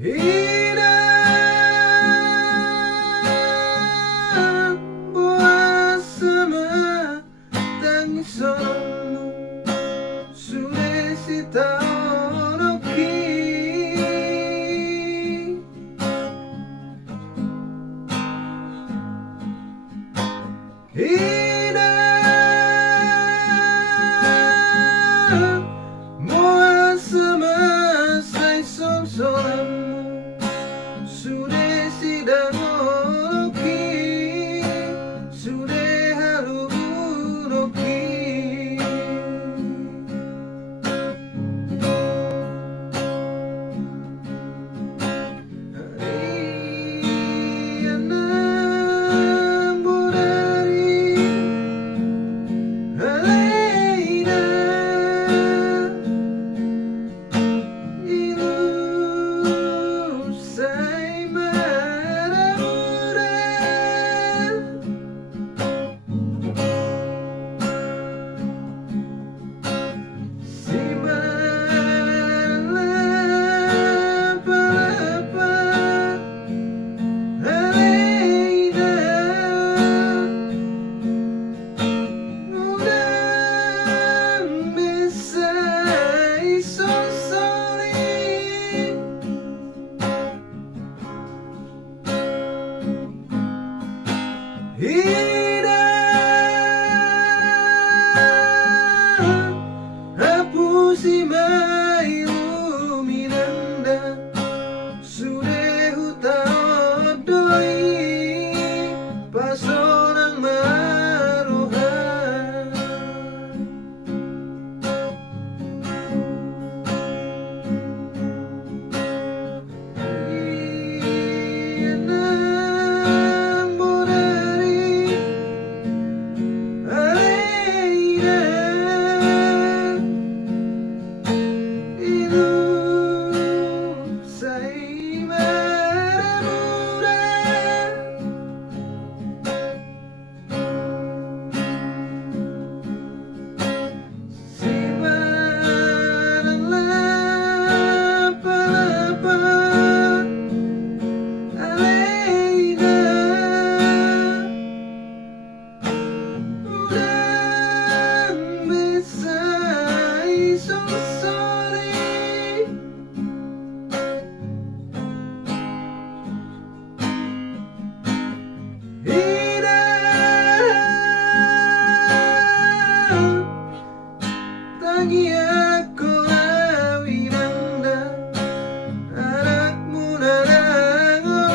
Hilang bersama tangisanmu sudah setahun hilang bersama saya solammu sudah sidang onoki sudah halu unoki Ariana Bodari Alena Ilu Say Maramura Si Malapalapa Alena Mudah bisa isosoli Hilang hapusi mailuminanda sudah hutaodoi pasonang maruhan Iyanang bodari Alena Ilu say maramura Si Malapalapa Alena Mudah bisa isosoli Hilang tangi aku lawinanda anakmu narangolo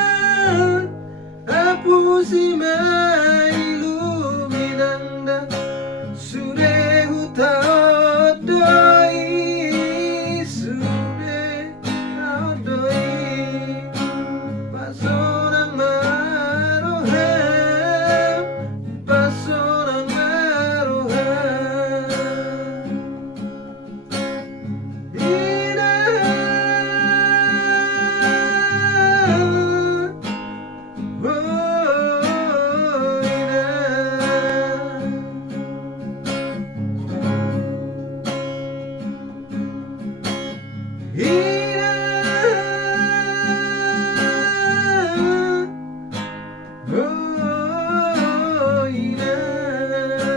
Hilang hapusi mailuminanda sudah hutaodoi sudah taodoi pasonang maruhan pasonang maruhan Hilang oh hilang